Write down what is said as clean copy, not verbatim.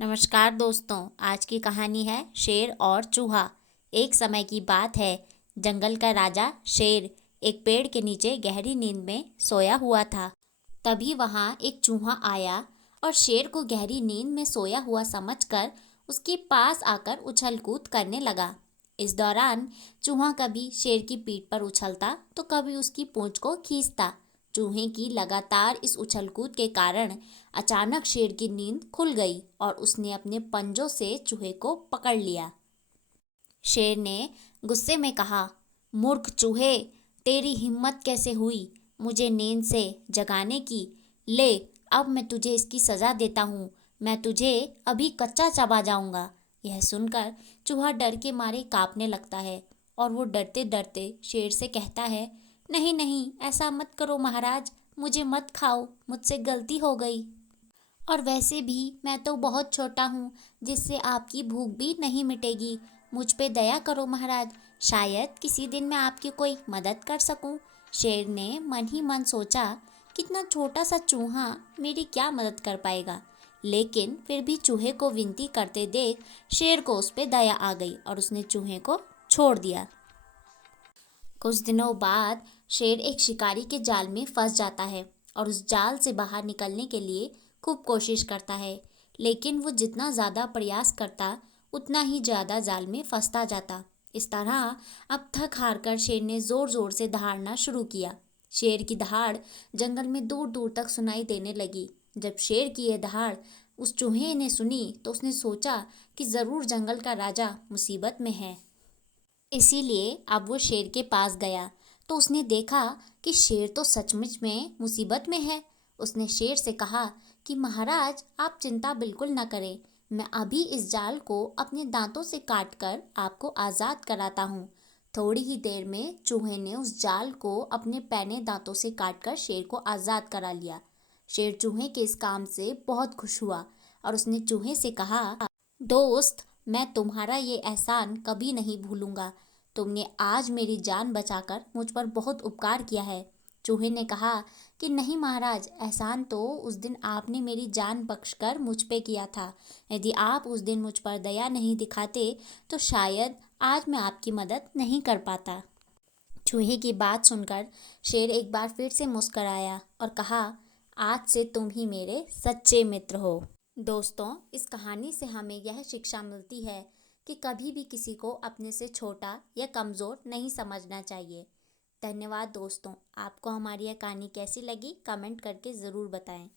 नमस्कार दोस्तों। आज की कहानी है शेर और चूहा। एक समय की बात है। जंगल का राजा शेर एक पेड़ के नीचे गहरी नींद में सोया हुआ था। तभी वहां एक चूहा आया और शेर को गहरी नींद में सोया हुआ समझकर उसके पास आकर उछल कूद करने लगा। इस दौरान चूहा कभी शेर की पीठ पर उछलता तो कभी उसकी पूंछ को खींचता। चूहे की लगातार इस उछल कूद के कारण अचानक शेर की नींद खुल गई और उसने अपने पंजों से चूहे को पकड़ लिया। शेर ने गुस्से में कहा, मूर्ख चूहे, तेरी हिम्मत कैसे हुई मुझे नींद से जगाने की? ले, अब मैं तुझे इसकी सजा देता हूँ। मैं तुझे अभी कच्चा चबा जाऊंगा। यह सुनकर चूहा डर के मारे कांपने लगता है और वो डरते डरते शेर से कहता है, नहीं नहीं, ऐसा मत करो महाराज, मुझे मत खाओ, मुझसे गलती हो गई। और वैसे भी मैं तो बहुत छोटा हूँ, जिससे आपकी भूख भी नहीं मिटेगी। मुझ पे दया करो महाराज, शायद किसी दिन मैं आपकी कोई मदद कर सकूं। शेर ने मन ही मन सोचा, कितना छोटा सा चूहा मेरी क्या मदद कर पाएगा। लेकिन फिर भी चूहे को विनती करते देख शेर को उस पे दया आ गई और उसने चूहे को छोड़ दिया। कुछ दिनों बाद शेर एक शिकारी के जाल में फंस जाता है और उस जाल से बाहर निकलने के लिए खूब कोशिश करता है। लेकिन वो जितना ज़्यादा प्रयास करता उतना ही ज़्यादा जाल में फंसता जाता। इस तरह अब थक हार कर शेर ने ज़ोर ज़ोर से दहाड़ना शुरू किया। शेर की दहाड़ जंगल में दूर दूर तक सुनाई देने लगी। जब शेर की यह दहाड़ उस चूहे ने सुनी तो उसने सोचा कि ज़रूर जंगल का राजा मुसीबत में है। इसीलिए अब वो शेर के पास गया तो उसने देखा कि शेर तो सचमुच में मुसीबत में है। उसने शेर से कहा कि महाराज, आप चिंता बिल्कुल न करें, मैं अभी इस जाल को अपने दांतों से काटकर आपको आज़ाद कराता हूँ। थोड़ी ही देर में चूहे ने उस जाल को अपने पैने दांतों से काटकर शेर को आज़ाद करा लिया। शेर चूहे के इस काम से बहुत खुश हुआ और उसने चूहे से कहा, दोस्त, मैं तुम्हारा ये एहसान कभी नहीं भूलूंगा। तुमने आज मेरी जान बचाकर मुझ पर बहुत उपकार किया है। चूहे ने कहा कि नहीं महाराज, एहसान तो उस दिन आपने मेरी जान बख्शकर मुझ पे किया था। यदि आप उस दिन मुझ पर दया नहीं दिखाते तो शायद आज मैं आपकी मदद नहीं कर पाता। चूहे की बात सुनकर शेर एक बार फिर से मुस्कराया और कहा, आज से तुम ही मेरे सच्चे मित्र हो। दोस्तों, इस कहानी से हमें यह शिक्षा मिलती है कि कभी भी किसी को अपने से छोटा या कमज़ोर नहीं समझना चाहिए। धन्यवाद दोस्तों। आपको हमारी यह कहानी कैसी लगी कमेंट करके ज़रूर बताएं।